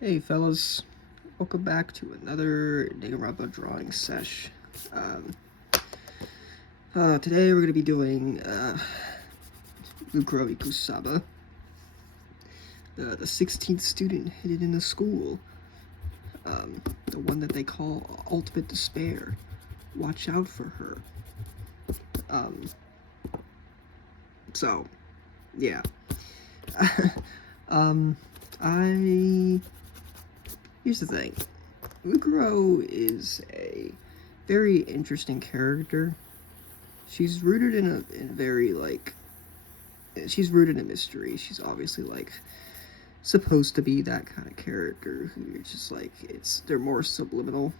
Hey fellas, welcome back to another Danganronpa drawing sesh. Today we're gonna be doing Mukuro Ikusaba, the 16th student hidden in the school, the one that they call Ultimate Despair. Watch out for her. Um, so, yeah. um, I Here's the thing. Mukuro is a very interesting character. She's rooted in a very she's rooted in mystery. She's obviously supposed to be that kind of character who you're just they're more subliminal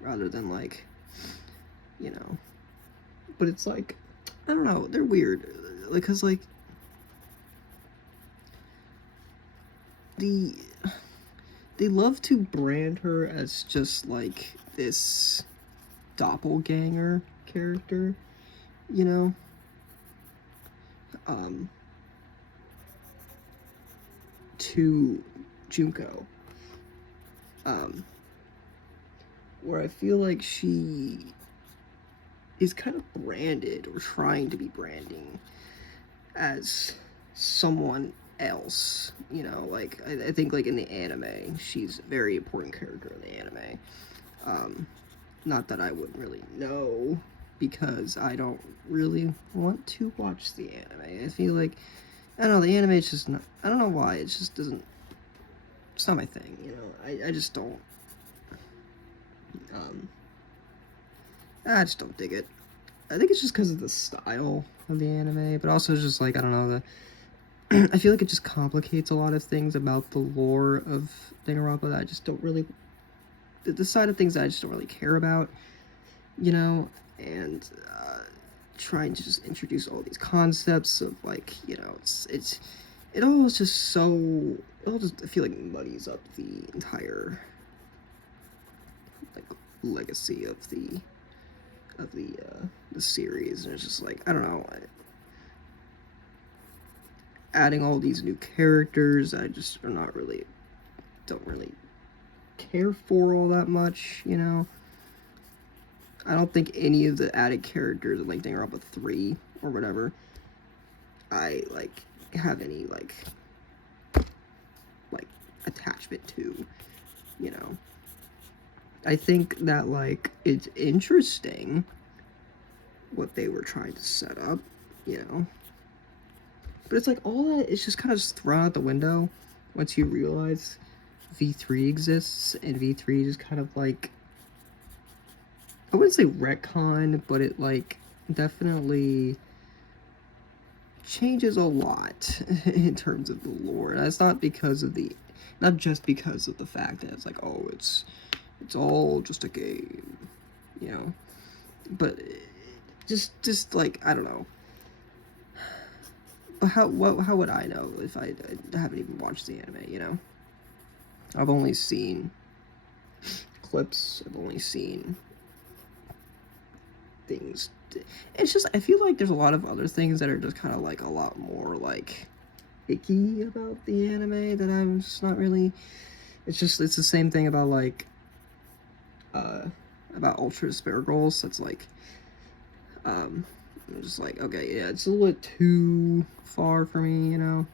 rather than you know. But it's I don't know, they're weird. Cause the they love to brand her as just this doppelganger character, you know? To Junko. Where I feel like she is kind of branded or trying to be branding as someone else, you know, I think in the anime she's a very important character in the anime. Not that I wouldn't really know because I don't really want to watch the anime. I feel I don't know, the anime is just not, I don't know why, it just doesn't, it's not my thing, you know. I just don't um I just don't dig it. I think it's just because of the style of the anime, but also just I don't know, the I feel like it just complicates a lot of things about the lore of Danganronpa that I just don't really, the side of things that I just don't really care about, you know, and trying to just introduce all these concepts of you know, it all is just so, it all just, I feel muddies up the entire legacy of the series, and it's just I don't know, adding all these new characters I just are not really, don't really care for all that much, you know. I don't think any of the added characters in Danganronpa 3 or whatever I have any attachment to, you know. I think that it's interesting what they were trying to set up, you know. But it's all that is just kind of just thrown out the window once you realize V3 exists, and V3 just kind of I wouldn't say retcon, but it definitely changes a lot in terms of the lore. And that's not because of not just because of the fact that it's oh, it's all just a game, you know. But just I don't know. But how would I know if I haven't even watched the anime, you know? I've only seen clips. I've only seen things. It's just, I feel there's a lot of other things that are just kind of a lot more icky about the anime that I'm just not really. It's the same thing about about Ultra Despair Girls. It's I'm just okay, yeah, it's a little bit too far for me, you know.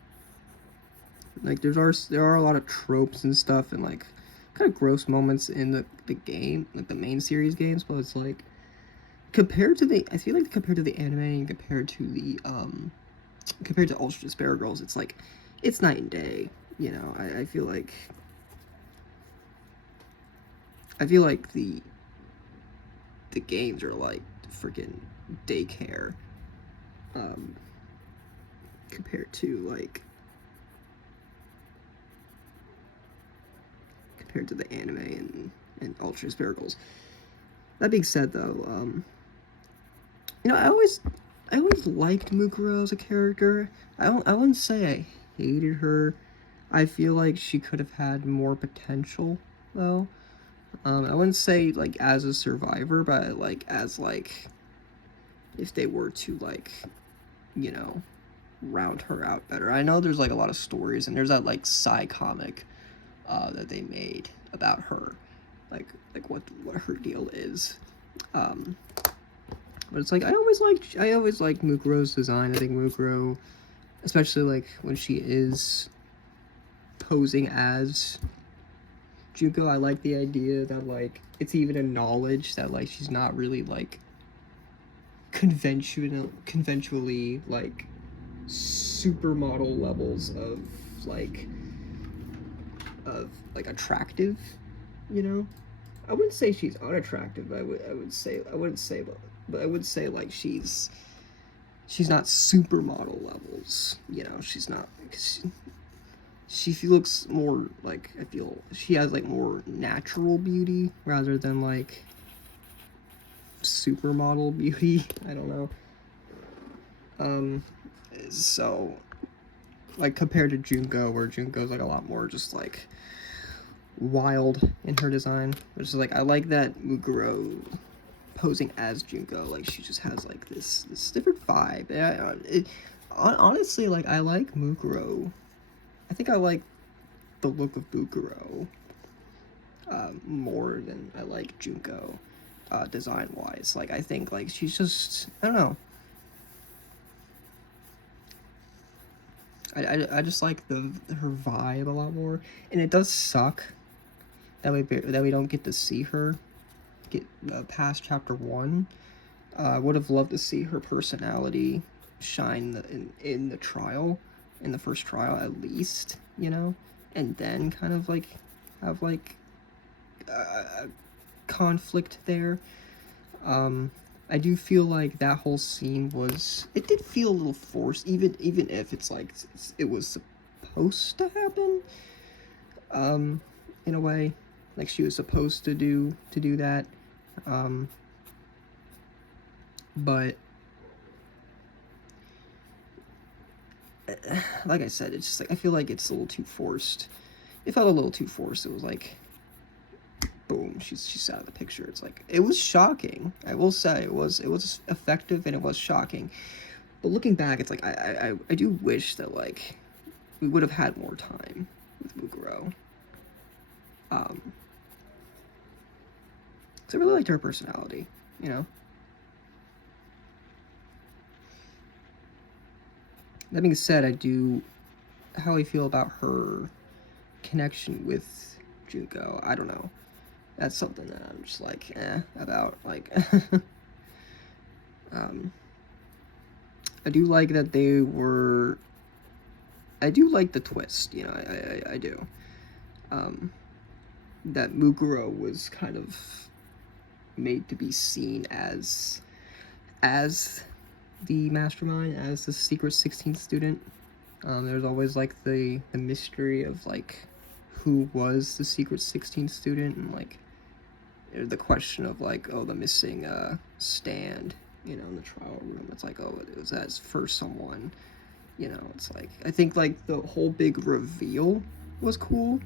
There are a lot of tropes and stuff and kind of gross moments in the game, the main series games, but it's compared to the, I feel compared to the anime and compared to Ultra Despair Girls, it's night and day, you know. I feel the games are freaking daycare, compared to the anime and Ultra Despair Girls. That being said, though, you know, I always liked Mukuro as a character. I wouldn't say I hated her. I feel she could have had more potential, though. I wouldn't say as a survivor, but as if they were to you know, round her out better. I know there's a lot of stories, and there's that Psy comic that they made about her, like what her deal is. But it's like I always like Mukuro's design. I think Mukuro, especially like when she is posing as Junko, I like the idea that like it's even a knowledge that like she's not really like conventionally like supermodel levels like of attractive, you know. I wouldn't say she's unattractive. But I wouldn't say but I would say like she's not supermodel levels. You know, she's not. She looks more like, I feel she has like more natural beauty rather than like supermodel beauty. I don't know. So like compared to Junko, where Junko's like a lot more just like wild in her design, which is like I like that Mukuro posing as Junko, like she just has like this different vibe. Honestly, like I like Mukuro. I think I like the look of Mukuro more than I like Junko design wise. Like I think like she's just, I don't know. I just like her vibe a lot more, and it does suck that we don't get to see her get past chapter 1. I would have loved to see her personality shine in the trial, in the first trial at least, you know, and then kind of like have like a conflict there. I do feel like that whole scene it did feel a little forced, even if it's like it was supposed to happen, in a way, like she was supposed to do that, but like I said, it's just like I feel like it's a little too forced. It felt a little too forced. It was like, boom, she's out of the picture. It's like, it was shocking. I will say it was effective and it was shocking. But looking back, it's like I do wish that like we would have had more time with Mukuro. So I really liked her personality, you know. That being said, how I feel about her connection with Junko, I don't know. That's something that I'm just like, about, like, I do like that I do like the twist, you know, I do. That Mukuro was kind of made to be seen as the mastermind, as the secret 16th student. There's always like the mystery of like who was the secret 16th student, and like the question of like, oh, the missing stand, you know, in the trial room. It's like, oh, was that for someone, you know. It's like I think like the whole big reveal was cool.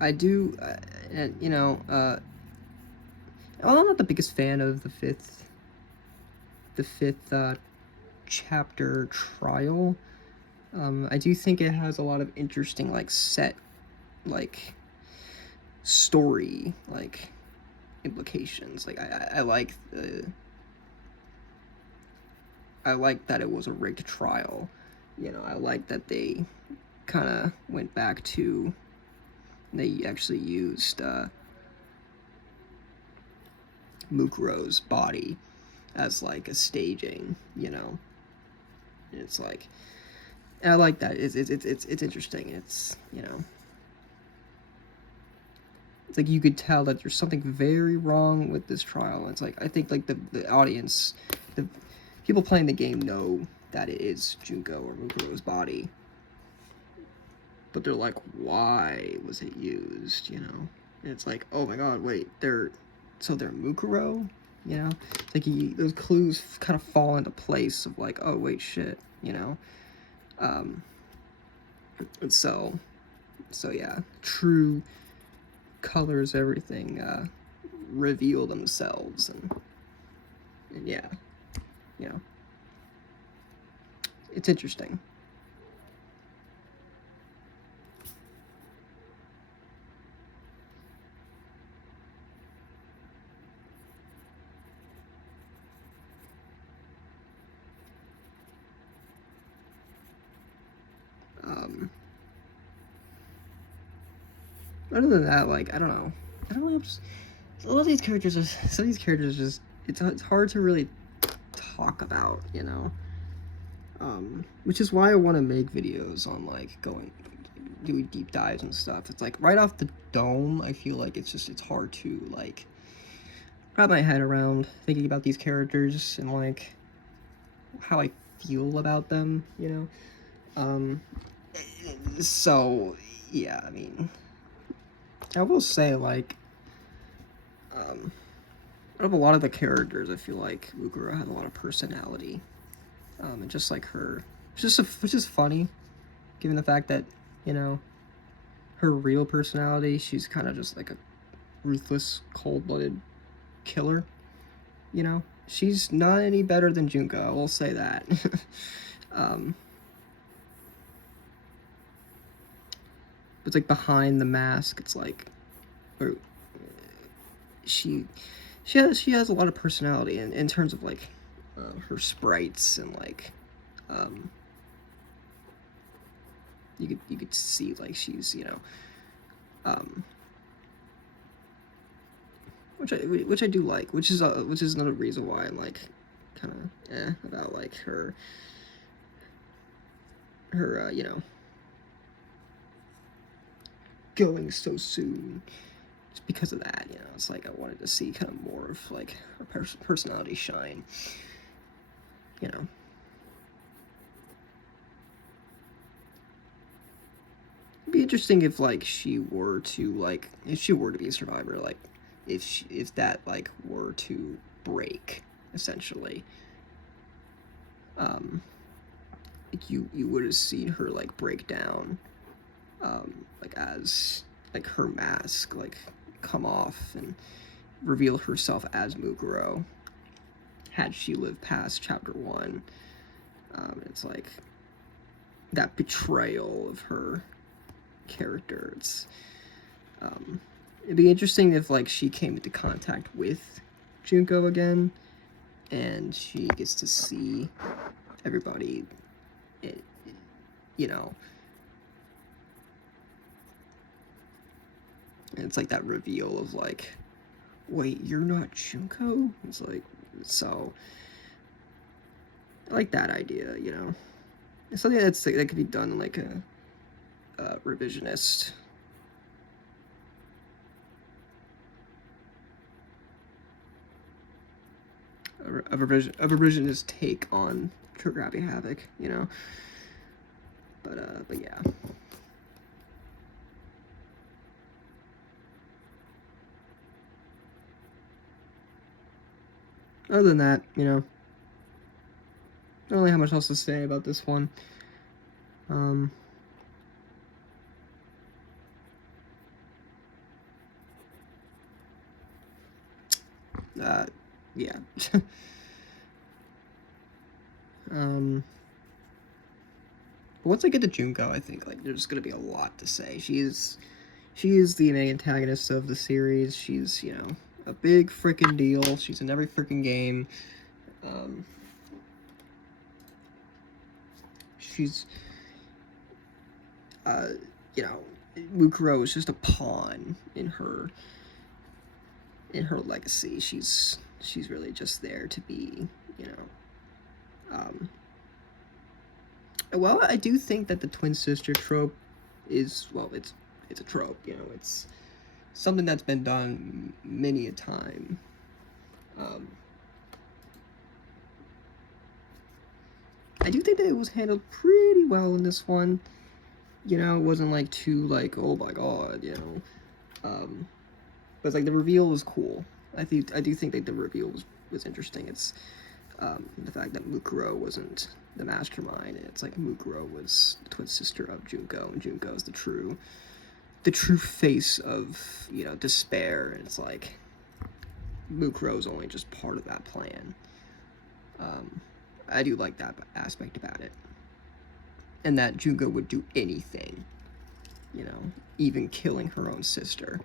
I do, and you know, well, I'm not the biggest fan of the fifth chapter trial. I do think it has a lot of interesting like like story like implications. Like I like that it was a rigged trial. You know, I like that they kind of went back to, they actually used Mukuro's body as like a staging, you know. And it's like, I like that. It's interesting. It's, you know, it's like you could tell that there's something very wrong with this trial. It's like I think like the audience, the people playing the game know that it is Junko or Mukuro's body, but they're like, why was it used? You know, and it's like, oh my god, wait, they're Mukuro. You know, it's like those clues kind of fall into place of like, oh wait, shit, you know. And so yeah, true colors, everything reveal themselves, and yeah, you know. it's interesting. Other than that, like, I don't know. I don't know. A lot of these characters are. Some of these characters just. It's hard to really talk about, you know. Which is why I want to make videos on like doing deep dives and stuff. It's like right off the dome, I feel like it's hard to like wrap my head around thinking about these characters and like how I feel about them, you know. So yeah, I mean, I will say like, out of a lot of the characters, I feel like Mukuro has a lot of personality, and just like her, which is funny, given the fact that, you know, her real personality, she's kind of just like a ruthless, cold-blooded killer. You know, she's not any better than Junko. I will say that. It's like behind the mask. It's like, or she she has a lot of personality in terms of like her sprites and like you could see like she's, you know, which I do like, which is another reason why I'm like kind of about like her you know, going so soon. Just because of that, you know, it's like I wanted to see kind of more of like her personality shine, you know. It'd be interesting if like she were to like, if she were to be a survivor, like if that like were to break, essentially. Like you would have seen her like break down, like as like her mask like come off and reveal herself as Mukuro had she lived past chapter 1. It's like that betrayal of her character. It's it'd be interesting if like she came into contact with Junko again and she gets to see everybody, you know, and it's like that reveal of like, wait, you're not Junko? It's like, so I like that idea, you know. It's something that could be done in like a revisionist a revisionist take on Trigger Happy Havoc, you know. But yeah. Other than that, you know, I don't really have much else to say about this one. Yeah. Once I get to Junko, I think like there's gonna be a lot to say. She is the main antagonist of the series. She's, you know, a big freaking deal. She's in every freaking game. She's, you know, Mukuro is just a pawn in her legacy. She's really just there to be, you know. Well, I do think that the twin sister trope is, well, it's a trope, you know. It's something that's been done many a time. I do think that it was handled pretty well in this one. You know, it wasn't like too like, oh my god, you know. But it's like the reveal was cool. I do think that the reveal was interesting. It's the fact that Mukuro wasn't the mastermind, and it's like Mukuro was the twin sister of Junko, and Junko is the true face of, you know, despair, and it's like Mukuro is only just part of that plan. I do like that aspect about it. and that Junko would do anything, you know, even killing her own sister,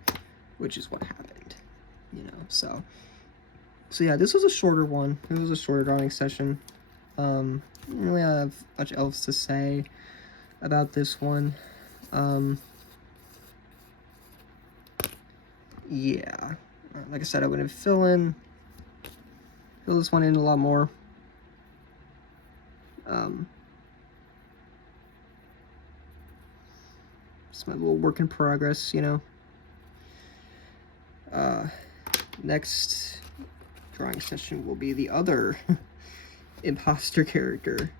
which is what happened, you know. So yeah, this was a shorter one. It was a shorter drawing session. Didn't really have much else to say about this one. Yeah, like I said, I'm gonna fill this one in a lot more. It's my little work in progress, you know. Next drawing session will be the other imposter character.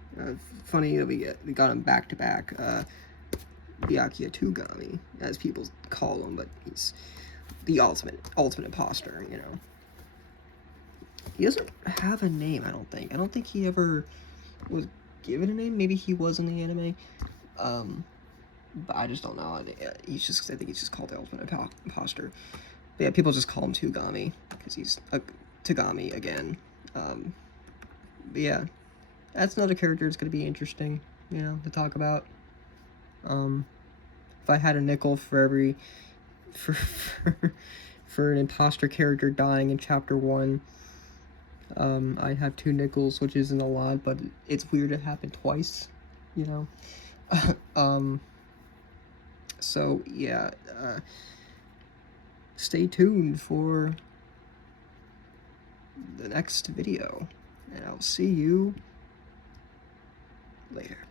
Funny that we got him back to back. Byakuya Tugami, as people call him, but he's the ultimate imposter, you know. He doesn't have a name, I don't think. I don't think he ever was given a name. Maybe he was in the anime. But I just don't know. I think he's just called the ultimate imposter. But yeah, people just call him Tugami because he's a Tugami again. But yeah, that's another character that's going to be interesting, you know, to talk about. If I had a nickel for every for an imposter character dying in chapter 1, I'd have 2 nickels, which isn't a lot, but it's weird it happened twice, you know. So yeah, stay tuned for the next video, and I'll see you later.